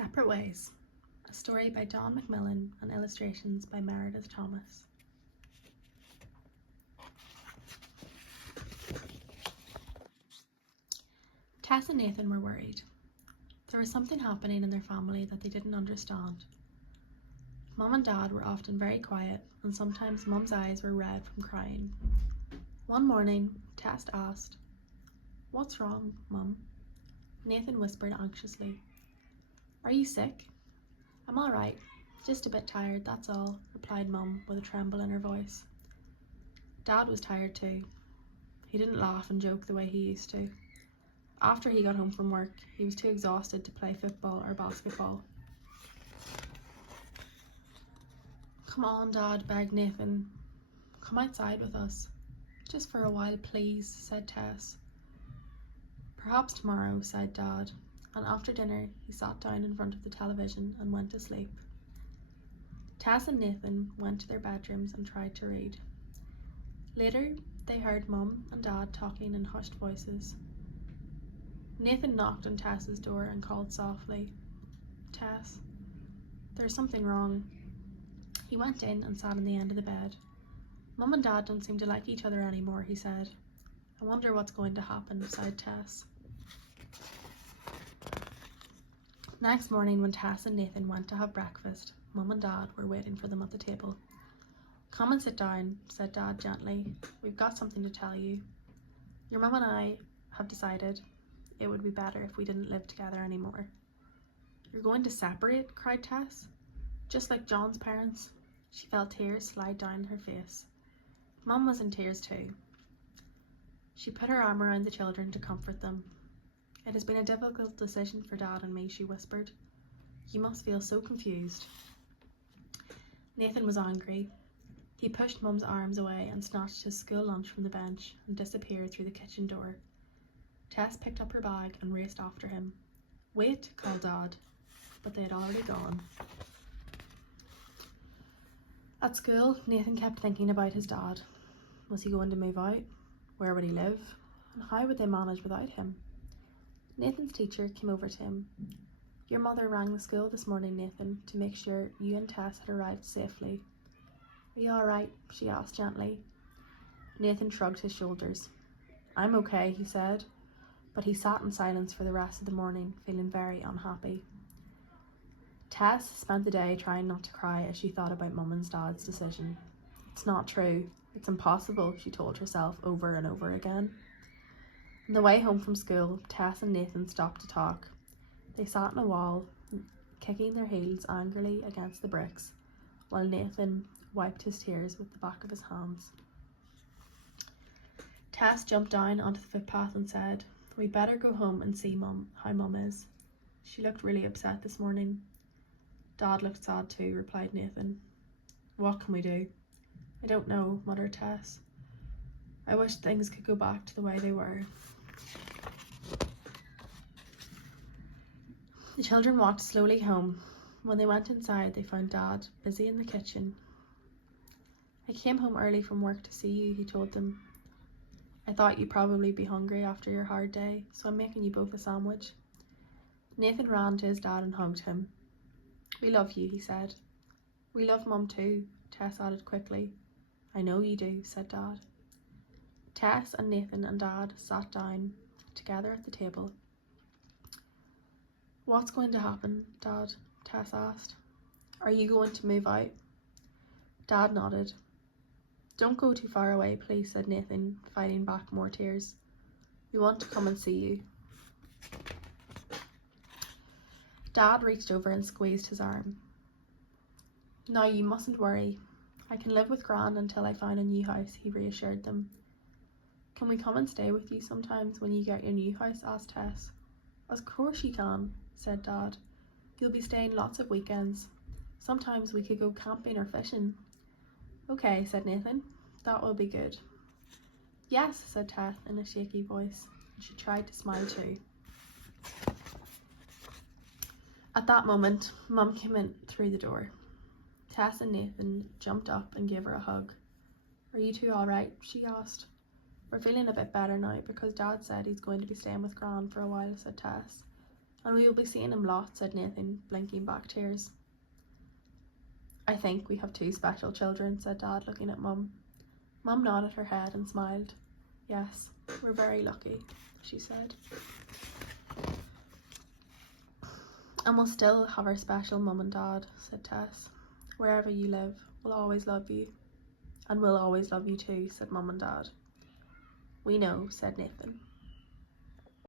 Separate Ways, a story by Don Macmillan and illustrations by Meredith Thomas. Tess and Nathan were worried. There was something happening in their family that they didn't understand. Mum and Dad were often very quiet, and sometimes Mum's eyes were red from crying. One morning, Tess asked, "What's wrong, Mum?" Nathan whispered anxiously, "Are you sick?" "I'm all right, just a bit tired, that's all," replied Mum with a tremble in her voice. Dad was tired too. He didn't laugh and joke the way he used to. After he got home from work, he was too exhausted to play football or basketball. "Come on, Dad," begged Nathan. "Come outside with us. Just for a while, please," said Tess. "Perhaps tomorrow," said Dad, and after dinner he sat down in front of the television and went to sleep. Tess and Nathan went to their bedrooms and tried to read. Later, they heard Mum and Dad talking in hushed voices. Nathan knocked on Tess's door and called softly, "Tess, there's something wrong." He went in and sat on the end of the bed. "Mum and Dad don't seem to like each other anymore," he said. "I wonder what's going to happen," sighed Tess. Next morning, when Tess and Nathan went to have breakfast, Mum and Dad were waiting for them at the table. "Come and sit down," said Dad gently. "We've got something to tell you. Your mum and I have decided it would be better if we didn't live together anymore." "You're going to separate?" cried Tess. "Just like John's parents." She felt tears slide down her face. Mum was in tears too. She put her arm around the children to comfort them. "It has been a difficult decision for Dad and me," she whispered. "You must feel so confused." Nathan was angry. He pushed Mum's arms away and snatched his school lunch from the bench and disappeared through the kitchen door. Tess picked up her bag and raced after him. "Wait," called Dad, but they had already gone. At school, Nathan kept thinking about his dad. Was he going to move out? Where would he live? And how would they manage without him? Nathan's teacher came over to him. "Your mother rang the school this morning, Nathan, to make sure you and Tess had arrived safely. Are you all right?" she asked gently. Nathan shrugged his shoulders. "I'm okay," he said, but he sat in silence for the rest of the morning, feeling very unhappy. Tess spent the day trying not to cry as she thought about Mum and Dad's decision. "It's not true. It's impossible," she told herself over and over again. On the way home from school, Tess and Nathan stopped to talk. They sat on a wall, kicking their heels angrily against the bricks, while Nathan wiped his tears with the back of his hands. Tess jumped down onto the footpath and said, "We better go home and see Mum, how Mum is. She looked really upset this morning." "Dad looked sad too," replied Nathan. "What can we do?" "I don't know," muttered Tess. "I wish things could go back to the way they were." The children walked slowly home. When they went inside, they found Dad busy in the kitchen. "I came home early from work to see you," he told them. "I thought you'd probably be hungry after your hard day, so I'm making you both a sandwich." Nathan ran to his dad and hugged him. "We love you," he said. "We love Mum too," Tess added quickly. "I know you do," said Dad. Tess and Nathan and Dad sat down together at the table. "What's going to happen, Dad?" Tess asked. "Are you going to move out?" Dad nodded. "Don't go too far away, please," said Nathan, fighting back more tears. "We want to come and see you." Dad reached over and squeezed his arm. "Now you mustn't worry. I can live with Gran until I find a new house," he reassured them. "Can we come and stay with you sometimes when you get your new house?" asked Tess. "Of course you can," said Dad. "You'll be staying lots of weekends. Sometimes we could go camping or fishing." "Okay," said Nathan. "That will be good." "Yes," said Tess in a shaky voice, and she tried to smile too. At that moment, Mum came in through the door. Tess and Nathan jumped up and gave her a hug. "Are you two all right?" she asked. "We're feeling a bit better now because Dad said he's going to be staying with Gran for a while," said Tess. And we will be seeing him lots, said Nathan, blinking back tears. I think we have 2 special children, said Dad, looking at Mum. Mum nodded her head and smiled. Yes, we're very lucky, she said. And we'll still have our special Mum and Dad, said Tess. Wherever you live, we'll always love you. And we'll always love you too, said Mum and Dad. We know, said Nathan.